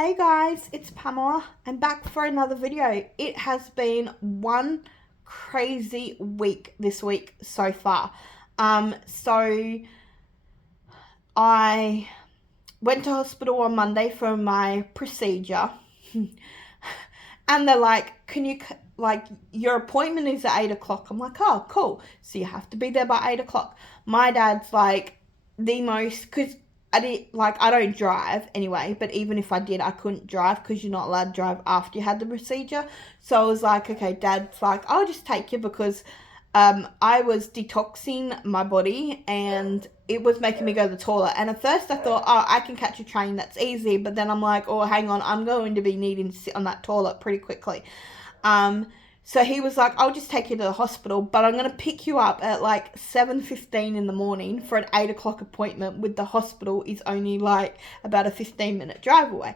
Hey guys, it's Pamela. I'm back for another video. It has been one crazy week this week so far. So I went to hospital on Monday for my procedure. And they're like, your appointment is at 8 o'clock. I'm like, oh, cool. So you have to be there by 8 o'clock. My dad's like the most, because I don't drive anyway, but even if I did, I couldn't drive because you're not allowed to drive after you had the procedure. So I was like, okay, Dad's like, I'll just take you because I was detoxing my body and it was making me go to the toilet. And at first I thought, oh, I can catch a train, that's easy. But then I'm like, oh, hang on, I'm going to be needing to sit on that toilet pretty quickly. So he was like, I'll just take you to the hospital, but I'm going to pick you up at like 7:15 in the morning for an 8 o'clock appointment with the hospital is only like about a 15-minute drive away.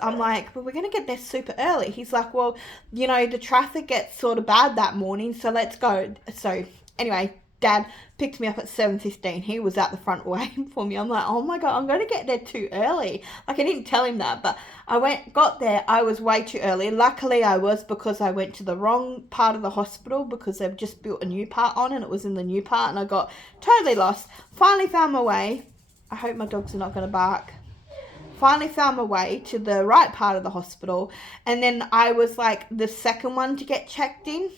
I'm like, but we're going to get there super early. He's like, well, the traffic gets sort of bad that morning, so let's go. So anyway, Dad picked me up at 7:15. He was out the front waiting for me. I'm like, oh my God, I'm going to get there too early. Like, I didn't tell him that, but got there. I was way too early. Luckily, I was, because I went to the wrong part of the hospital because they've just built a new part on and it was in the new part and I got totally lost. Finally found my way. I hope my dogs are not going to bark. Finally found my way to the right part of the hospital, and then I was like the second one to get checked in.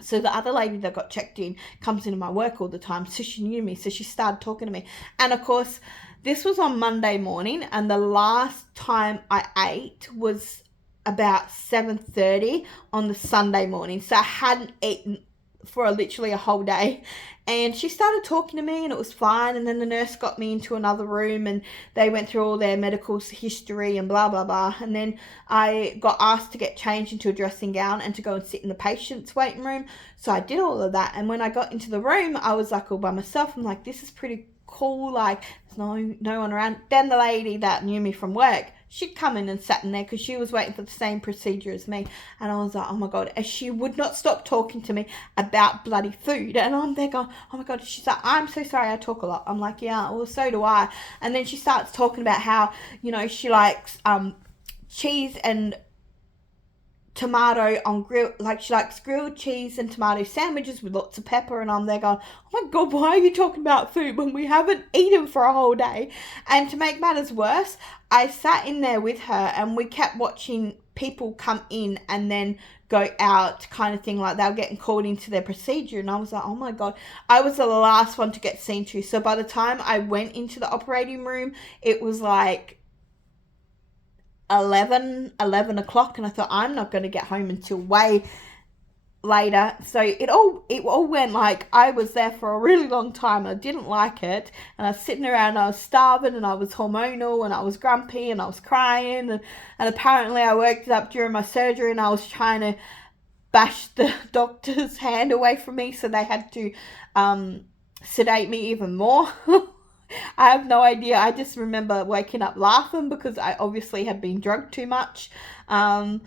So the other lady that got checked in comes into my work all the time. So she knew me. So she started talking to me. And of course, this was on Monday morning. And the last time I ate was about 7:30 on the Sunday morning. So I hadn't eaten for literally a whole day. And she started talking to me and it was fine. And then the nurse got me into another room and they went through all their medical history and blah, blah, blah. And then I got asked to get changed into a dressing gown and to go and sit in the patient's waiting room. So I did all of that. And when I got into the room, I was like all by myself. I'm like, this is pretty cool. Like, there's no one around. Then the lady that knew me from work, she'd come in and sat in there because she was waiting for the same procedure as me. And I was like, oh my God. And she would not stop talking to me about bloody food. And I'm there going, oh my God. She's like, I'm so sorry, I talk a lot. I'm like, yeah, well, so do I. And then she starts talking about how, she likes cheese and tomato on grill, like she likes grilled cheese and tomato sandwiches with lots of pepper. And I'm there going, oh my God, why are you talking about food when we haven't eaten for a whole day? And to make matters worse, I sat in there with her and we kept watching people come in and then go out, kind of thing, like they were getting called into their procedure. And I was like, oh my God, I was the last one to get seen to. So by the time I went into the operating room, it was like 11 o'clock, and I thought, I'm not going to get home until way later. So it all went like I was there for a really long time. I didn't like it, and I was sitting around, I was starving, and I was hormonal, and I was grumpy, and I was crying, and apparently I worked it up during my surgery, and I was trying to bash the doctor's hand away from me, so they had to sedate me even more. I have no idea. I just remember waking up laughing because I obviously had been drugged too much. And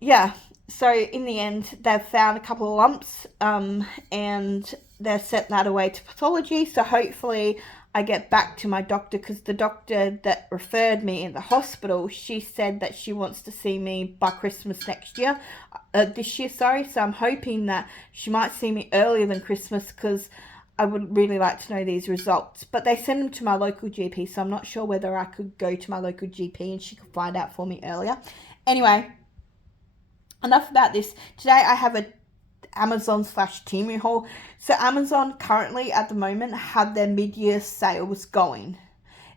yeah, so in the end, they've found a couple of lumps and they've sent that away to pathology. So hopefully I get back to my doctor, because the doctor that referred me in the hospital, she said that she wants to see me by Christmas this year. So I'm hoping that she might see me earlier than Christmas, because I would really like to know these results. But they send them to my local GP, so I'm not sure whether I could go to my local GP and she could find out for me earlier. Anyway, enough about this. Today I have a Amazon/Temu haul. So Amazon currently at the moment have their mid-year sales going.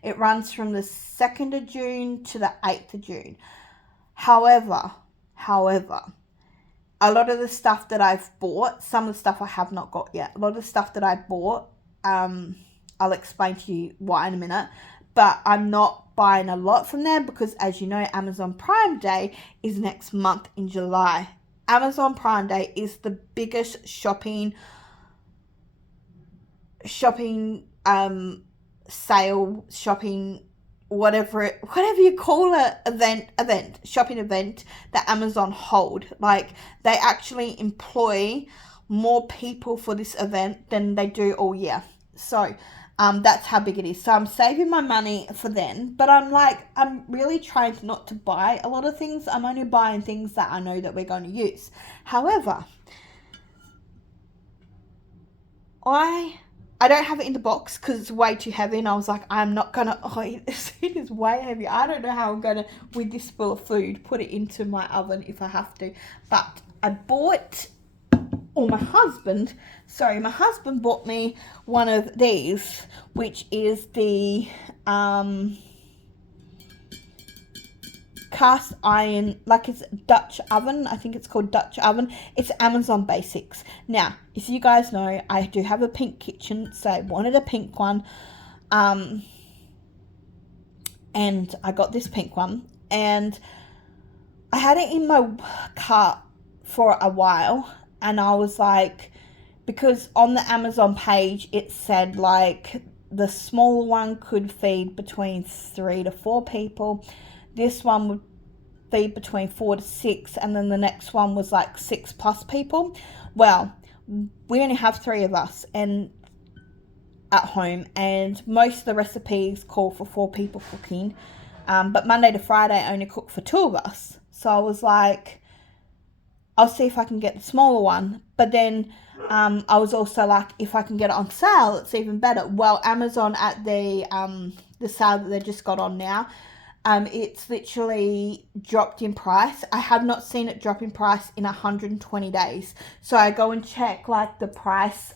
It runs from the 2nd of June to the 8th of June. However, a lot of the stuff that I've bought, some of the stuff I have not got yet. A lot of the stuff that I bought, I'll explain to you why in a minute. But I'm not buying a lot from there because, as you know, Amazon Prime Day is next month in July. Amazon Prime Day is the biggest shopping sale, whatever you call it, shopping event that Amazon hold. Like, they actually employ more people for this event than they do all year. So That's how big it is. So I'm saving my money for then. But I'm really trying not to buy a lot of things. I'm only buying things that I know that we're going to use. However, I don't have it in the box because it's way too heavy, and I was like, I'm not gonna. Oh, it is way heavy. I don't know how I'm gonna, with this full of food, put it into my oven if I have to. But I bought, or my husband bought me one of these, which is the cast iron, like it's Dutch oven. I think it's called Dutch oven. It's Amazon Basics. Now, if you guys know, I do have a pink kitchen, so I wanted a pink one. And I got this pink one, and I had it in my cart for a while, and I was like, because on the Amazon page it said like the smaller one could feed between 3 to 4 people. This one would feed between 4 to 6, and then the next one was like 6+ people. Well, we only have 3 of us and at home, and most of the recipes call for 4 people cooking. But Monday to Friday I only cook for 2 of us. So I was like, I'll see if I can get the smaller one. But then I was also like, if I can get it on sale, it's even better. Well, Amazon at the sale that they just got on now, it's literally dropped in price. I have not seen it drop in price in 120 days. So I go and check like the price,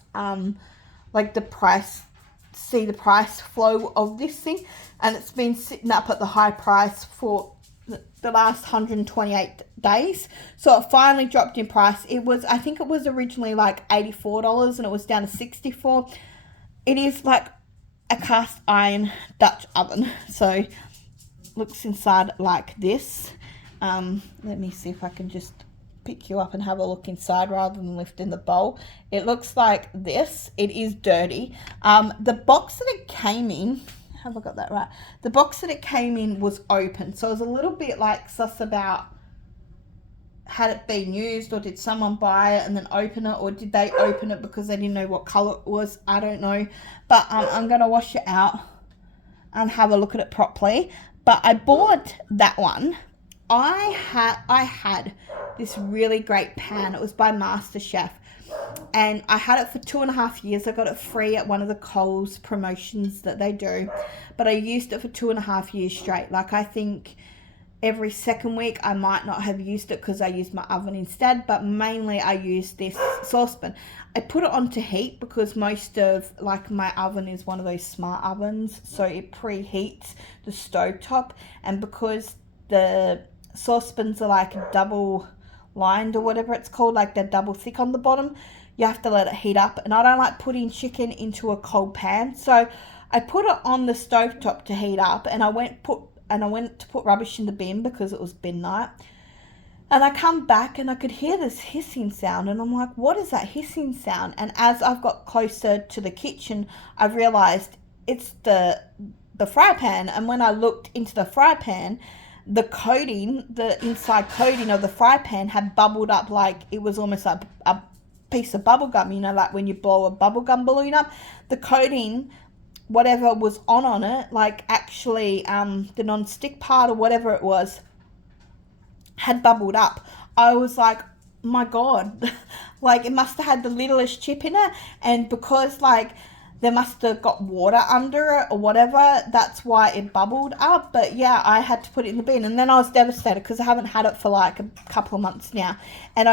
see the price flow of this thing, and it's been sitting up at the high price for the last 128 days. So it finally dropped in price. I think it was originally like $84 and it was down to $64. It is like a cast iron Dutch oven. So looks inside like this. Let me see if I can just pick you up and have a look inside rather than lifting the bowl. It looks like this. It is dirty. The box that it came in, have I got that right? The box that it came in was open, so I was a little bit like sus about, had it been used, or did someone buy it and then open it, or did they open it because they didn't know what color it was? I don't know, but I'm gonna wash it out and have a look at it properly. But I bought that one. I had this really great pan. It was by MasterChef, and I had it for 2.5 years. I got it free at one of the Coles promotions that they do, but I used it for 2.5 years straight. Like, I think every second week I might not have used it because I used my oven instead, but mainly I used this saucepan. I put it on to heat because most of, like, my oven is one of those smart ovens, so it preheats the stovetop, and because the saucepans are like double lined or whatever it's called, like they're double thick on the bottom, you have to let it heat up, and I don't like putting chicken into a cold pan, so I put it on the stovetop to heat up, and I went to put rubbish in the bin because it was bin night, and I come back and I could hear this hissing sound, and I'm like, what is that hissing sound? And as I've got closer to the kitchen, I've realized it's the fry pan. And when I looked into the fry pan, the coating, the inside coating of the fry pan had bubbled up, like it was almost like a piece of bubble gum, you know, like when you blow a bubble gum balloon up. The coating, whatever was on it, like actually the non-stick part or whatever it was, had bubbled up. I was like, my God, like it must have had the littlest chip in it, and because like there must have got water under it or whatever, that's why it bubbled up. But yeah, I had to put it in the bin, and then I was devastated because I haven't had it for like a couple of months now, and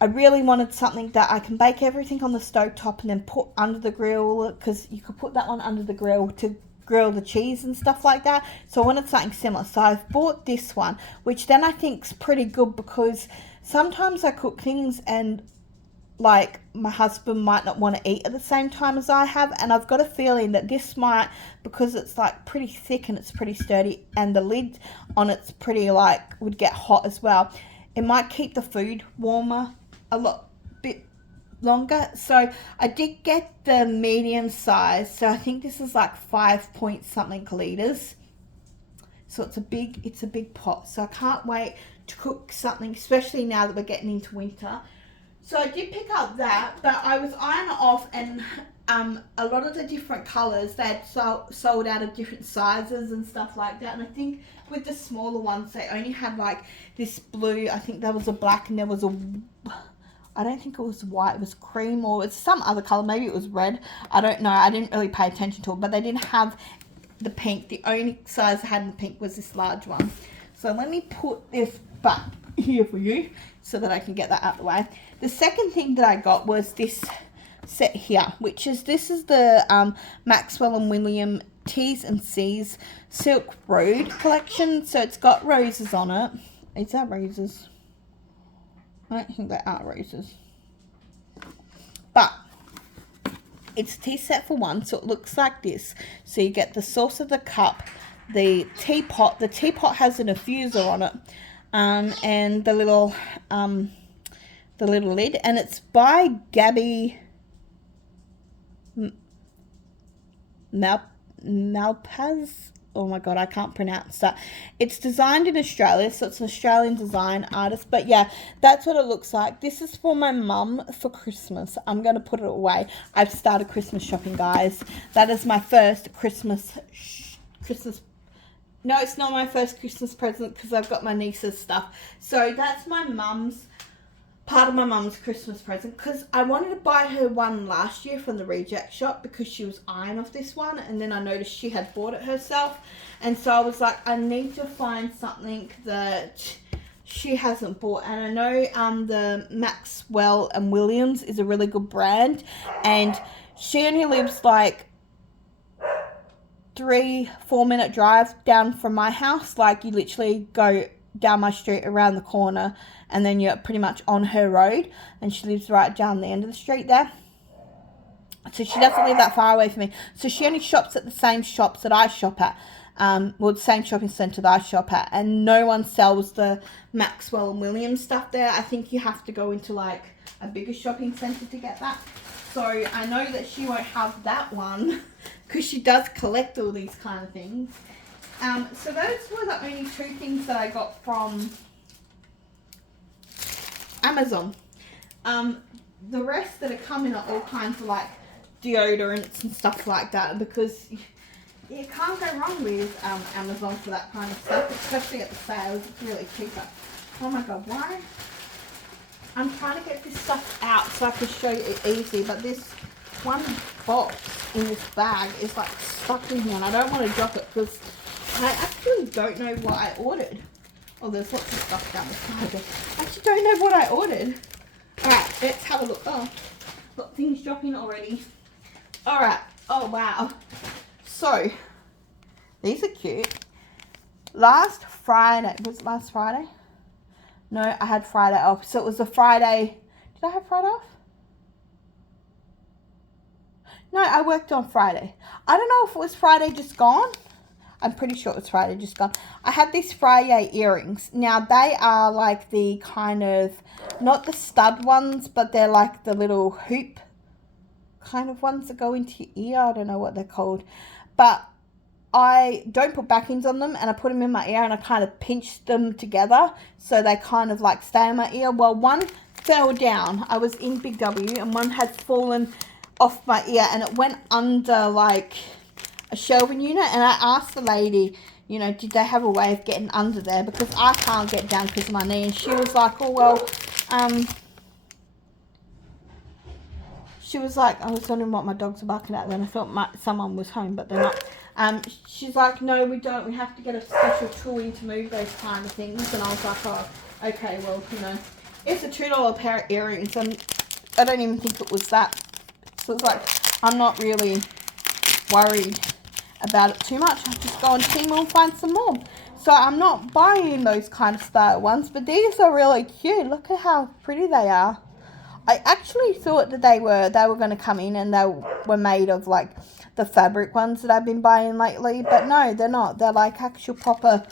I really wanted something that I can bake everything on the stovetop and then put under the grill, because you could put that one under the grill to grill the cheese and stuff like that. So I wanted something similar. So I've bought this one, which then I think's pretty good, because sometimes I cook things and like my husband might not want to eat at the same time as I have, and I've got a feeling that this might, because it's like pretty thick and it's pretty sturdy, and the lid on it's pretty like would get hot as well, it might keep the food warmer a lot bit longer. So I did get the medium size, so I think this is like 5 point something liters, so it's a big pot. So I can't wait to cook something, especially now that we're getting into winter. So I did pick up that, but I was eyeing it off, and a lot of the different colours, they had sold out of different sizes and stuff like that. And I think with the smaller ones, they only had like this blue, I think there was a black, and there was a, I don't think it was white, it was cream, or it's some other colour, maybe it was red, I don't know, I didn't really pay attention to it, but they didn't have the pink. The only size I had in pink was this large one. So let me put this back here for you so that I can get that out of the way. The second thing that I got was this set here, which is, this is the Maxwell and William T's and C's Silk Road collection. So it's got roses on it. Is that roses? I don't think they are roses. But it's a tea set for one, so it looks like this. So you get the source of the cup, the teapot. The teapot has an diffuser on it, and the little lid. And it's by Gabby Malpaz. Oh my god, I can't pronounce that. It's designed in Australia, so it's an Australian design artist. But yeah, that's what it looks like. This is for my mum for Christmas. I'm going to put it away. I've started Christmas shopping, guys. That is my first Christmas. No, it's not my first Christmas present because I've got my niece's stuff. So that's my mum's, part of my mum's Christmas present, because I wanted to buy her one last year from the reject shop because she was eyeing off this one, and then I noticed she had bought it herself, and so I was like, I need to find something that she hasn't bought. And I know the Maxwell and Williams is a really good brand, and she only lives like 3-4 minute drive down from my house. Like, you literally go down my street around the corner and then you're pretty much on her road, and she lives right down the end of the street there. So she doesn't live that far away from me. So she only shops at the same shops that I shop at. Well, the same shopping centre that I shop at. And no one sells the Maxwell and Williams stuff there. I think you have to go into like a bigger shopping centre to get that. So I know that she won't have that one because she does collect all these kind of things. So those were the only two things that I got from Amazon. The rest that are coming are all kinds of like deodorants and stuff like that, because you can't go wrong with Amazon for that kind of stuff, especially at the sales. It's really cheaper. Oh my god, why? I'm trying to get this stuff out so I can show you it easy, but this one box in this bag is like stuck in here, and I don't want to drop it because I actually don't know what I ordered. Oh, there's lots of stuff down the side. I actually don't know what I ordered. Alright, let's have a look. Oh, got things dropping already. Alright. Oh, wow. So, these are cute. Last Friday. Was it last Friday? No, I had Friday off. So, it was a Friday. Did I have Friday off? No, I worked on Friday. I don't know if it was Friday just gone. I'm pretty sure it was Friday just gone. I had these Friday earrings. Now, they are like the kind of, not the stud ones, but they're like the little hoop kind of ones that go into your ear. I don't know what they're called. But I don't put backings on them, and I put them in my ear, and I kind of pinch them together so they kind of like stay in my ear. Well, one fell down. I was in Big W, and one had fallen off my ear, and it went under like a shelving unit. And I asked the lady, you know, did they have a way of getting under there, because I can't get down because of my knee. And she was like, oh well, she was like, I was wondering what my dogs are barking at then. I thought someone was home, but they're not. She's like, no, we don't, we have to get a special tool in to move those kind of things. And I was like, oh, okay, well, you know, it's a $2 pair of earrings, and I don't even think it was that. So it's like, I'm not really worried about it too much. I just go on Temu and find some more. So I'm not buying those kind of style ones, but these are really cute. Look at how pretty they are. I actually thought that they were going to come in and they were made of like the fabric ones that I've been buying lately, but no, they're not. They're like actual proper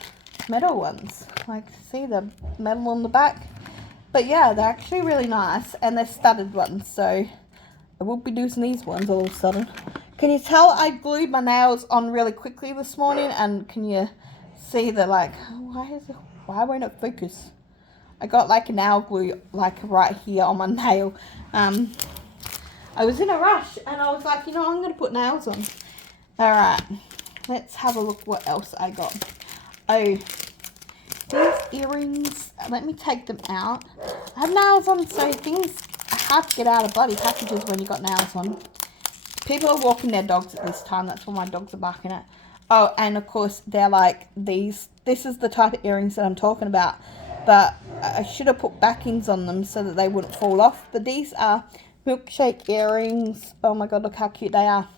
metal ones. Like, see the metal on the back? But yeah, they're actually really nice, and they're studded ones, so I will be using these ones all of a sudden. Can you tell I glued my nails on really quickly this morning, and can you see the like, why won't it focus? I got like a nail glue like right here on my nail. I was in a rush and I was like, you know, I'm going to put nails on. All right, let's have a look what else I got. Oh, these earrings, let me take them out. I have nails on, so things have to get out of bloody packages when you got nails on. People are walking their dogs at this time. That's what my dogs are barking at. Oh, and of course, they're like these. This is the type of earrings that I'm talking about. But I should have put backings on them so that they wouldn't fall off. But these are milkshake earrings. Oh my god, look how cute they are.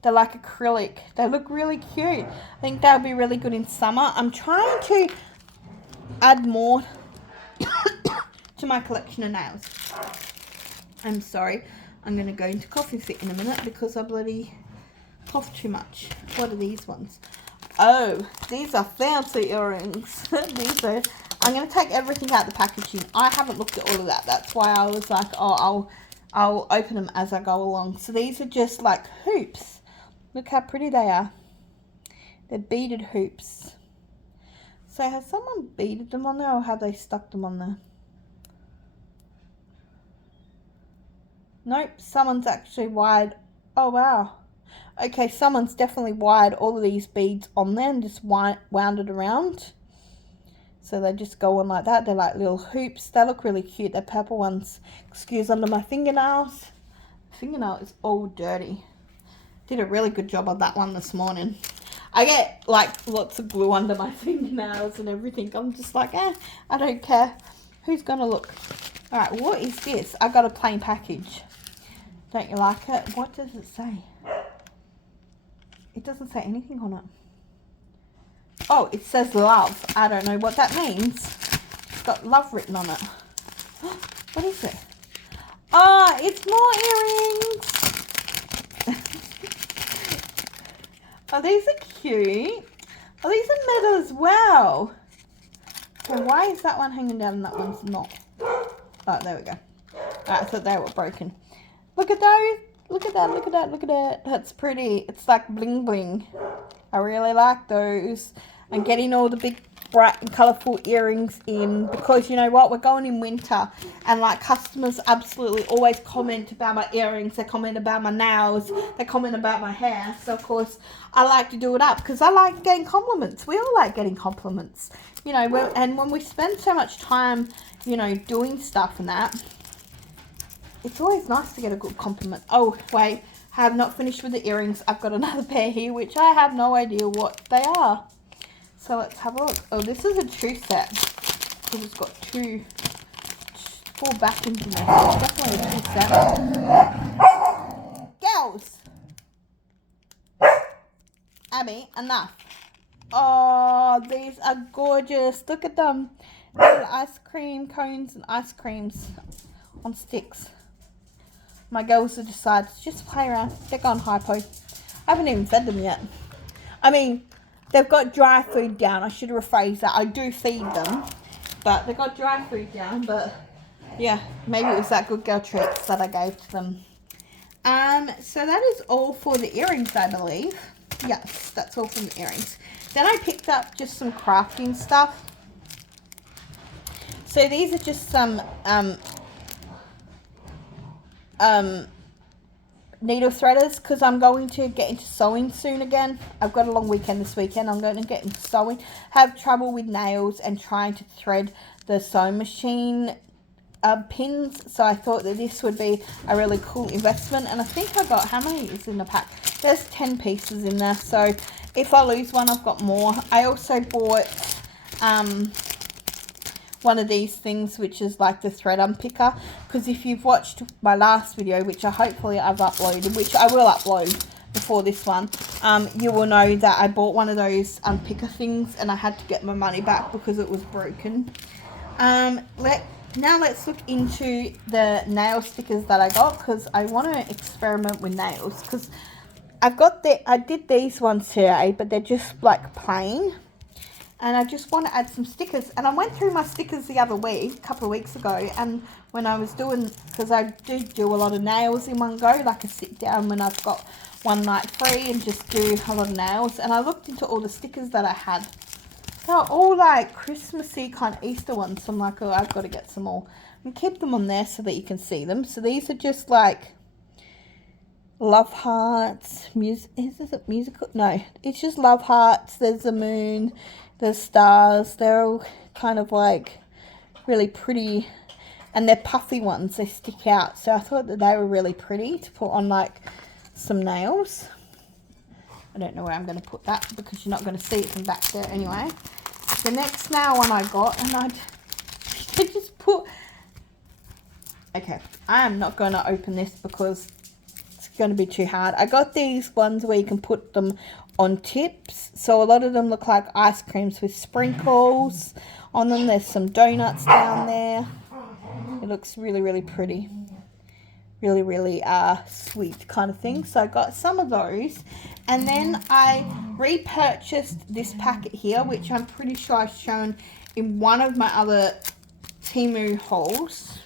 They're like acrylic. They look really cute. I think they'll be really good in summer. I'm trying to add more to my collection of nails. I'm sorry. I'm going to go into coffee fit in a minute because I bloody cough too much. What are these ones? Oh, these are fancy earrings. These are... I'm going to take everything out of the packaging. I haven't looked at all of that. That's why I was like, oh, I'll open them as I go along. So these are just like hoops. Look how pretty they are. They're beaded hoops. So has someone beaded them on there or have they stuck them on there? Nope, someone's actually wired. Oh, wow. Okay, someone's definitely wired all of these beads on there and just wound it around. So they just go on like that. They're like little hoops. They look really cute. They're purple ones. Excuse under my fingernails. Fingernail is all dirty. Did a really good job on that one this morning. I get like lots of glue under my fingernails and everything. I'm just like, I don't care. Who's gonna look? All right, what is this? I got a plain package. Don't you like it? What does it say? It doesn't say anything on it. Oh, it says love. I don't know what that means. It's got love written on it. What is it? Oh, it's more earrings. Oh, these are cute. Oh, these are metal as well. So why is that one hanging down and that one's not? Oh, there we go. I thought they were broken. Look at those. Look at that, look at that, look at that. That's pretty. It's like bling bling. I really like those. I'm getting all the big bright and colourful earrings in because you know what? We're going in winter and like customers absolutely always comment about my earrings. They comment about my nails. They comment about my hair. So of course I like to do it up because I like getting compliments. We all like getting compliments. You know, and when we spend so much time, you know, doing stuff and that, it's always nice to get a good compliment. Oh, wait, I have not finished with the earrings. I've got another pair here, which I have no idea what they are. So let's have a look. Oh, this is a true set. It's got 4 backings in there. So it's definitely a true set. Girls! Abby, enough. Oh, these are gorgeous. Look at them. Little ice cream cones and ice creams on sticks. My girls have decided to just play around. They're going hypo. I haven't even fed them yet. I mean, they've got dry food down. I should rephrase that. I do feed them, but they've got dry food down. But yeah, maybe it was that good girl treats that I gave to them. So that is all for the earrings, I believe. Yes, that's all from the earrings. Then I picked up just some crafting stuff. So these are just some needle threaders because I'm going to get into sewing soon again. I've got a long weekend this weekend. I'm going to get into sewing. Have trouble with nails and trying to thread the sewing machine pins. So I thought that this would be a really cool investment. And I think I got, how many is in the pack? There's 10 pieces in there. So if I lose one, I've got more. I also bought one of these things, which is like the thread unpicker, because if you've watched my last video, which hopefully I've uploaded, which I will upload before this one, you will know that I bought one of those unpicker things and I had to get my money back because it was broken. Now let's look into the nail stickers that I got, because I want to experiment with nails, because I did these ones today, but they're just like plain. And I just want to add some stickers. And I went through my stickers the other week, a couple of weeks ago. And when I was doing, because I do a lot of nails in one go. Like I sit down when I've got one night free and just do a lot of nails. And I looked into all the stickers that I had. They're all like Christmassy kind of Easter ones. So I'm like, oh, I've got to get some more. And keep them on there so that you can see them. So these are just like love hearts. Is it musical? No, it's just love hearts. There's the moon, there's stars. They're all kind of like really pretty, and they're puffy ones. They stick out. So I thought that they were really pretty to put on like some nails. I don't know where I'm going to put that because you're not going to see it from back there anyway. The next nail one I got, and I just put... Okay, I am not going to open this because it's going to be too hard. I got these ones where you can put them on tips. So a lot of them look like ice creams with sprinkles on them. There's some donuts down there. It looks really, really pretty. Really, really sweet kind of thing. So I got some of those. And then I repurchased this packet here, which I'm pretty sure I've shown in one of my other Temu hauls.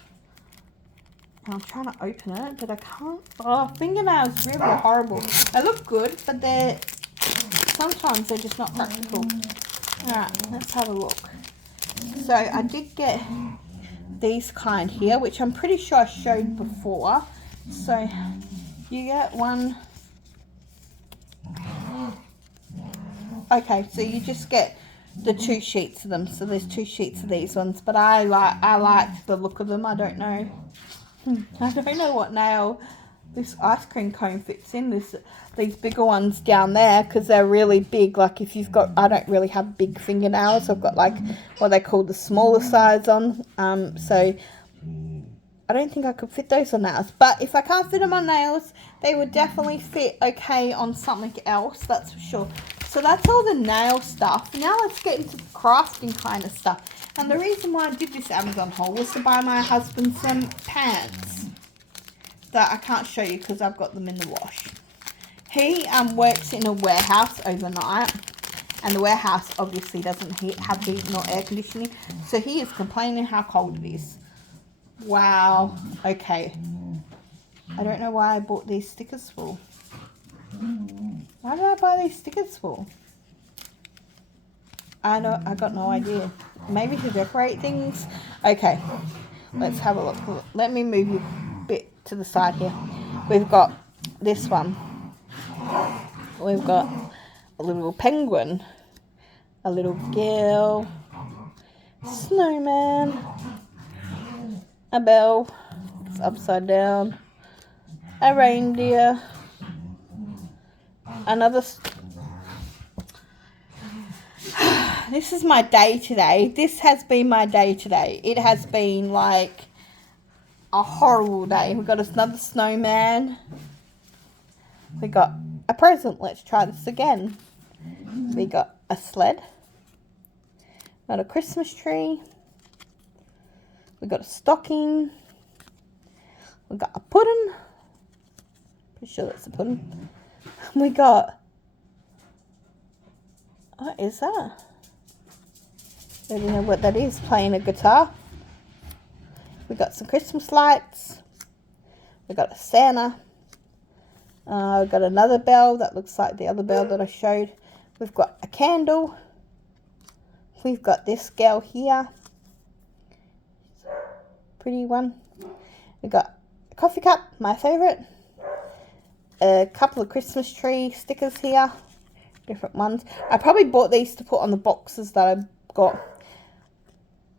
I'm trying to open it, but I can't. Oh, fingernails really horrible. They look good, but sometimes they're just not practical. Alright, let's have a look. So I did get these kind here, which I'm pretty sure I showed before. So you get one. Okay, so you just get the 2 sheets of them. So there's 2 sheets of these ones, but I like the look of them. I don't know. I don't know what nail this ice cream cone fits in. These bigger ones down there because they're really big. Like if you've got, I don't really have big fingernails. I've got like what they call the smaller size on. So I don't think I could fit those on nails. But if I can't fit them on nails, they would definitely fit okay on something else. That's for sure. So that's all the nail stuff. Now let's get into the crafting kind of stuff. And the reason why I did this Amazon haul was to buy my husband some pants that I can't show you because I've got them in the wash. He works in a warehouse overnight, and the warehouse obviously doesn't have heat nor air conditioning, so he is complaining how cold it is. Wow. Okay. I don't know why I bought these stickers for. Why did I buy these stickers for? I got no idea. Maybe to decorate things. Okay, let's have a look. Let me move you a bit to the side here. We've got this one. We've got a little penguin, a little girl, snowman, a bell, it's upside down, a reindeer, another. This is my day today. This has been my day today. It has been like a horrible day. We got another snowman. We got a present. Let's try this again. We got a sled. Got a Christmas tree. We got a stocking. We got a pudding. Pretty sure that's a pudding. We got... What is that? I don't know what that is. Playing a guitar. We got some Christmas lights. We got a Santa. We've got another bell that looks like the other bell that I showed. We've got a candle. We've got this girl here. Pretty one. We've got a coffee cup, my favourite. A couple of Christmas tree stickers here. Different ones. I probably bought these to put on the boxes that I got.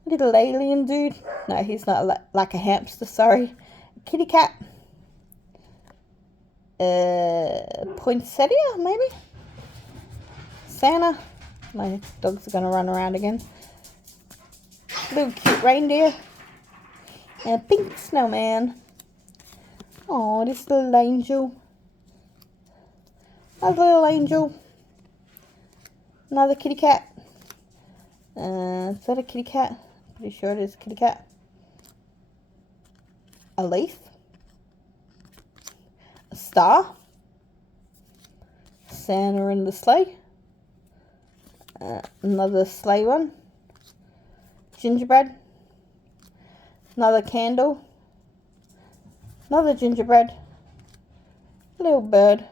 Little alien dude. No, he's not like a hamster, sorry. A kitty cat. Poinsettia, maybe? Santa. My dogs are going to run around again. Little cute reindeer. And a pink snowman. Oh, this little angel. Another little angel. Another kitty cat. Is that a kitty cat? Pretty sure it is a kitty cat. A leaf. A star. Santa in the sleigh. Another sleigh one. Gingerbread. Another candle. Another gingerbread. A little bird.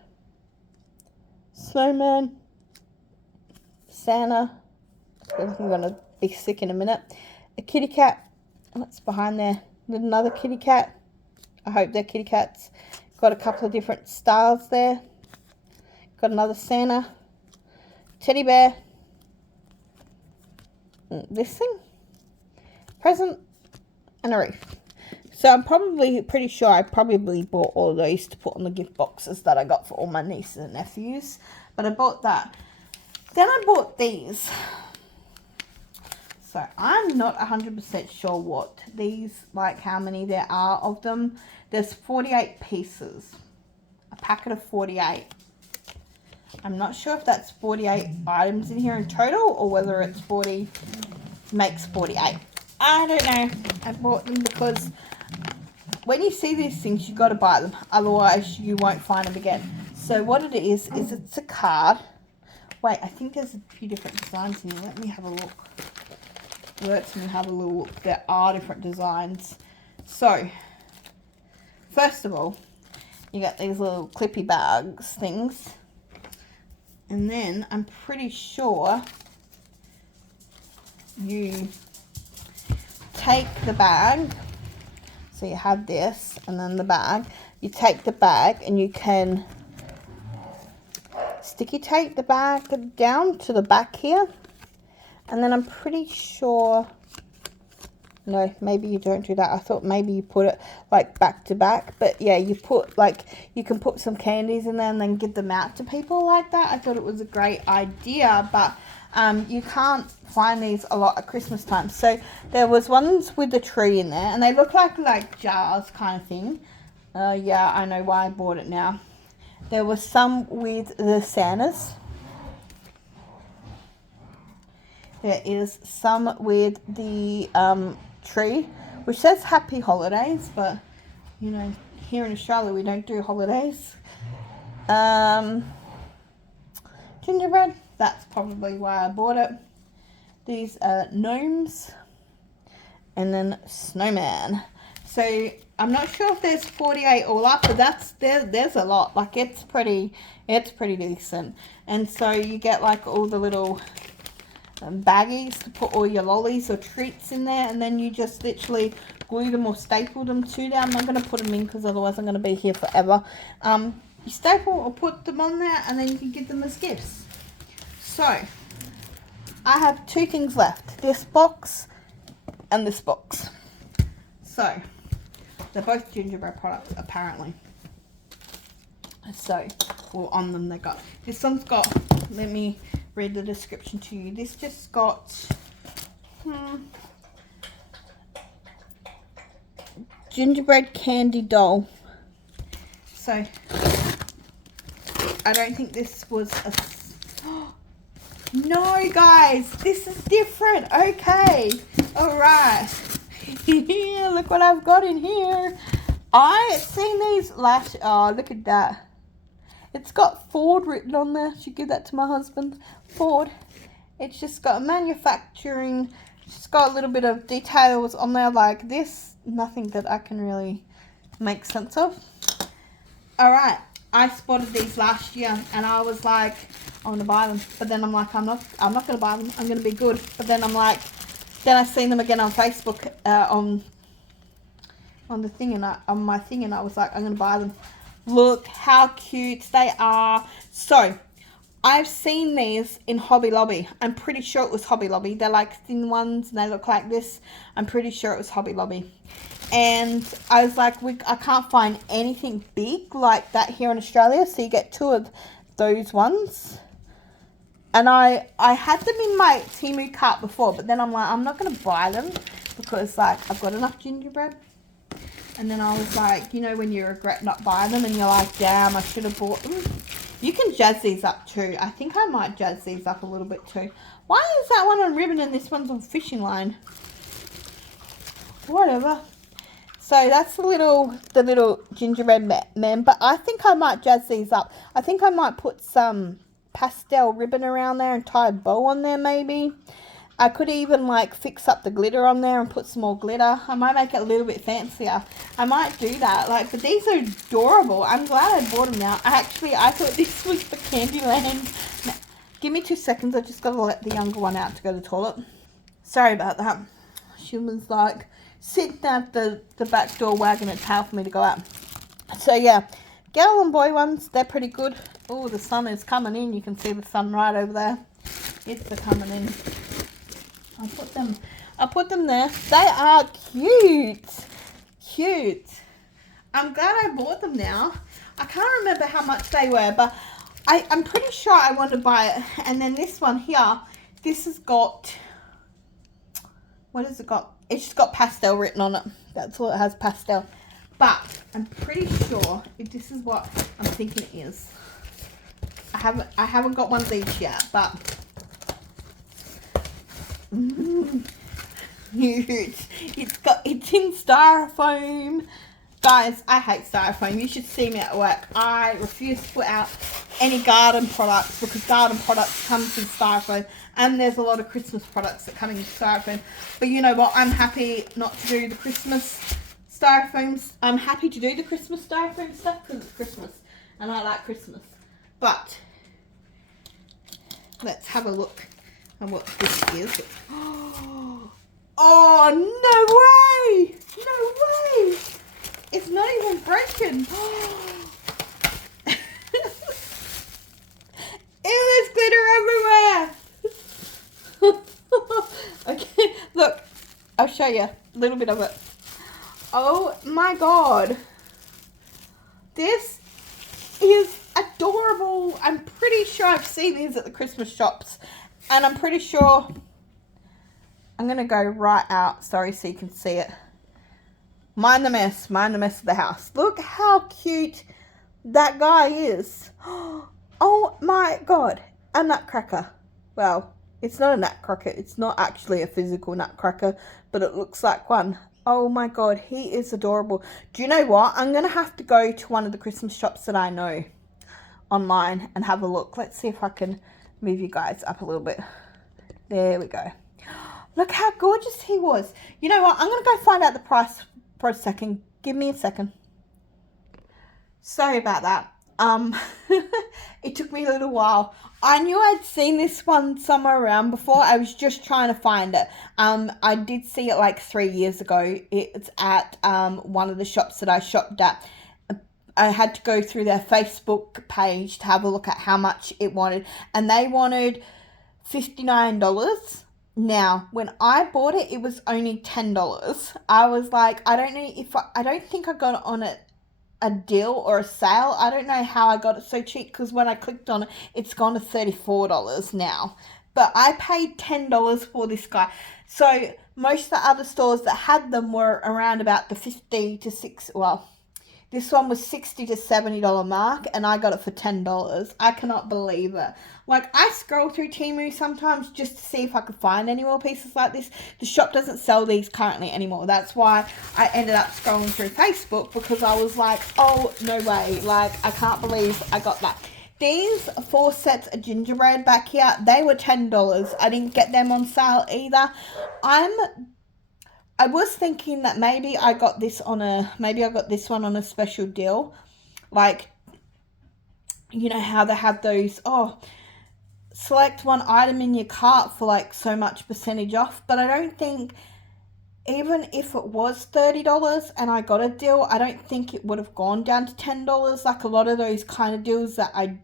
Snowman. Santa. I think I'm going to be sick in a minute. A kitty cat. What's behind there? Another kitty cat. I hope they're kitty cats. Got a couple of different stars there. Got another Santa, teddy bear, this thing, present, and a wreath. So I'm probably pretty sure I probably bought all of those to put on the gift boxes that I got for all my nieces and nephews. But I bought that. Then I bought these. So I'm not 100% sure what these, like how many there are of them. There's 48 pieces. A packet of 48. I'm not sure if that's 48 items in here in total or whether it's 40 makes 48. I don't know. I bought them because when you see these things, you got to buy them. Otherwise, you won't find them again. So what it is it's a card. Wait, I think there's a few different designs in here. Let me have a look. Let me have a little look. There are different designs. So, first of all, you got these little clippy bags things. And then I'm pretty sure you take the bag. So you have this and then the bag. You take the bag and you can sticky tape the bag down to the back here. And then I'm pretty sure, no, maybe you don't do that. I thought maybe you put it like back to back. But yeah, you put like, you can put some candies in there and then give them out to people like that. I thought it was a great idea, but you can't find these a lot at Christmas time. So there was ones with the tree in there and they look like jars kind of thing. Yeah, I know why I bought it now. There was some with the Santas. There is some with the tree, which says Happy Holidays, but, you know, here in Australia we don't do holidays. Gingerbread, that's probably why I bought it. These are gnomes, and then snowman. So I'm not sure if there's 48 all up, but there's a lot. Like it's pretty decent. And so you get like all the little baggies to put all your lollies or treats in there, and then you just literally glue them or staple them to there. I'm not going to put them in because otherwise I'm going to be here forever. You staple or put them on there and then you can give them as gifts. So I have two things left, this box and this box. So they're both gingerbread products apparently. So, well, on them they got, this one's got, let me read the description to you. This just got gingerbread candy doll. So I don't think this was a no guys, this is different. Okay, all right. Yeah, look what I've got in here. I seen these last, oh look at that. It's got Ford written on there. Should give that to my husband. Ford. It's just got manufacturing. It's just got a little bit of details on there like this. Nothing that I can really make sense of. Alright. I spotted these last year and I was like, I want to buy them. But then I'm like, I'm not going to buy them. I'm going to be good. But then I'm like, then I seen them again on Facebook on the thing and on my thing, and I was like, I'm going to buy them. Look how cute they are. So, I've seen these in Hobby Lobby. I'm pretty sure it was Hobby Lobby. They're like thin ones and they look like this. I'm pretty sure it was Hobby Lobby. And I was like, I can't find anything big like that here in Australia. So you get two of those ones. And I had them in my Temu cart before. But then I'm like, I'm not going to buy them. Because like, I've got enough gingerbread. And then I was like, you know when you regret not buying them and you're like, damn, I should have bought them. You can jazz these up too. I think I might jazz these up a little bit too. Why is that one on ribbon and this one's on fishing line? Whatever. So that's the little gingerbread men. But I think I might jazz these up. I think I might put some pastel ribbon around there and tie a bow on there maybe. I could even like fix up the glitter on there and put some more glitter. I might make it a little bit fancier. I might do that. Like, but these are adorable. I'm glad I bought them now. I thought this was for Candyland. Now, give me 2 seconds. I just got to let the younger one out to go to the toilet. Sorry about that. She was like sitting at the back door wagging her tail for me to go out. So yeah, Girl and boy ones, they're pretty good. Oh, the sun is coming in. You can see the sun right over there. It's coming in. I'll put them there. They are cute. Cute. I'm glad I bought them now. I can't remember how much they were, but I'm pretty sure I want to buy it. And then this one here, this has got, what has it got? It's just got pastel written on it. That's all it has, pastel. But I'm pretty sure if this is what I'm thinking it is. I haven't got one of these yet, but it's in styrofoam. Guys, I hate styrofoam. You should see me at work. I refuse to put out any garden products because garden products comes in styrofoam, and there's a lot of Christmas products that come in styrofoam. But you know what? I'm happy not to do the Christmas styrofoams. I'm happy to do the Christmas styrofoam stuff because it's Christmas and I like Christmas. But let's have a look at what this is. Oh, no way! No way! It's not even broken. Ew, there's glitter everywhere. Okay, look. I'll show you a little bit of it. Oh my god. This is adorable. I'm pretty sure I've seen these at the Christmas shops. And I'm pretty sure I'm going to go right out. Sorry, so you can see it. Mind the mess of the house. Look how cute that guy is. Oh my god. A nutcracker. Well, it's not a nutcracker. It's not actually a physical nutcracker, but it looks like one. Oh my god, he is adorable. Do you know what? I'm going to have to go to one of the Christmas shops that I know online and have a look. Let's see if I can move you guys up a little bit. There we go. Look how gorgeous he was. You know what? I'm going to go find out the price for a second. Give me a second. Sorry about that. It took me a little while. I knew I'd seen this one somewhere around before. I was just trying to find it. I did see it like 3 years ago. It's at one of the shops that I shopped at. I had to go through their Facebook page to have a look at how much it wanted, and they wanted $59. Now, when I bought it, it was only $10. I was like, I don't know if I don't think I got it on a deal or a sale. I don't know how I got it so cheap because when I clicked on it, it's gone to $34 now. But I paid $10 for this guy. So most of the other stores that had them were around about the $50 to $60. Well, this one was $60 to $70 mark, and I got it for $10. I cannot believe it. Like, I scroll through Temu sometimes just to see if I could find any more pieces like this. The shop doesn't sell these currently anymore. That's why I ended up scrolling through Facebook, because I was like, oh, no way. Like, I can't believe I got that. These 4 sets of gingerbread back here, they were $10. I didn't get them on sale either. I was thinking that maybe I got this one on a special deal. Like, you know how they have those, select one item in your cart for like so much percentage off. But I don't think, even if it was $30 and I got a deal, I don't think it would have gone down to $10. Like, a lot of those kind of deals that I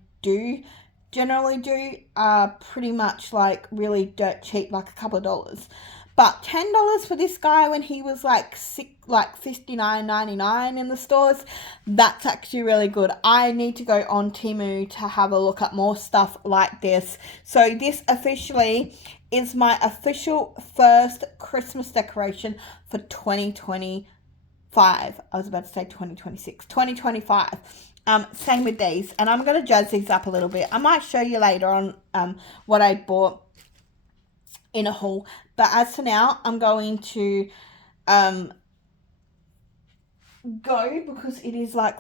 generally do are pretty much like really dirt cheap, like a couple of dollars. But $10 for this guy when he was like $59.99 in the stores, that's actually really good. I need to go on Temu to have a look at more stuff like this. So this officially is my official first Christmas decoration for 2025. I was about to say 2026. 2025. Same with these. And I'm going to jazz these up a little bit. I might show you later on what I bought in a haul. But as for now, I'm going to go, because it is like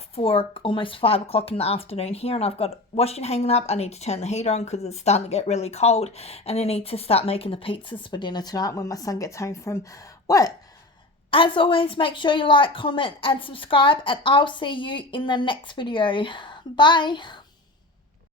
almost 5 o'clock in the afternoon here, and I've got washing hanging up. I need to turn the heater on because it's starting to get really cold, and I need to start making the pizzas for dinner tonight when my son gets home from work. As always, make sure you like, comment, and subscribe, and I'll see you in the next video. Bye.